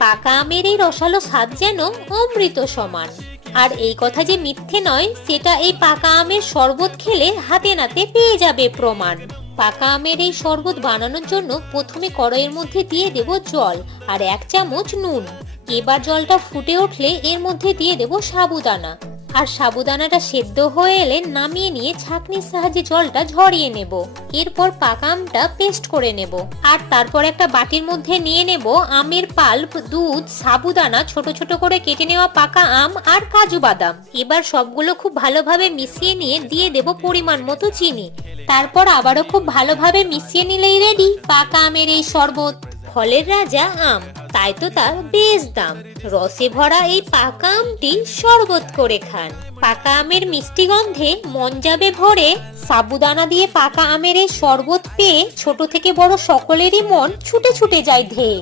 পাকা আমের এই রসালো স্বাদ যেন অমৃত সমান। আর এই কথা যে মিথ্যে নয়, সেটা এই পাকা আমের শরবত খেলে হাতে নাতে পেয়ে যাবে প্রমাণ। পাকা আমের এই শরবত বানানোর জন্য প্রথমে কড়াইয়ের মধ্যে দিয়ে দেব জল আর 1 চামচ নুন। এবার জলটা ফুটে উঠলে এর মধ্যে দিয়ে দেব সাবুদানা। আর সাবুদানাটা সেদ্ধ হয়ে এলে নামিয়ে নিয়ে ছাঁকনির সাহায্যে জলটা ঝরিয়ে নেব। এরপর পাকা আমটা পেস্ট করে নেব। আর তারপর একটা বাটির মধ্যে নিয়ে নেব আমের পাল্প, দুধ, সাবুদানা, ছোট ছোট করে কেটে নেওয়া পাকা আম আর কাজু বাদাম। এবার সবগুলো খুব ভালোভাবে মিশিয়ে নিয়ে দিয়ে দেব পরিমাণ মতো চিনি। তারপর আবারও খুব ভালোভাবে মিশিয়ে নিলেই রেডি পাকা আমের এই শরবত। ফলের রাজা আম, তাই তো তার বেশ দাম। রসে ভরা এই পাকা আমটি শরবত করে খান। পাকা আমের মিষ্টি গন্ধে মন যাবে ভরে। সাবুদানা দিয়ে পাকা আমের এই শরবত পেয়ে ছোট থেকে বড় সকলেরই মন ছুটে ছুটে যায় ধেয়ে।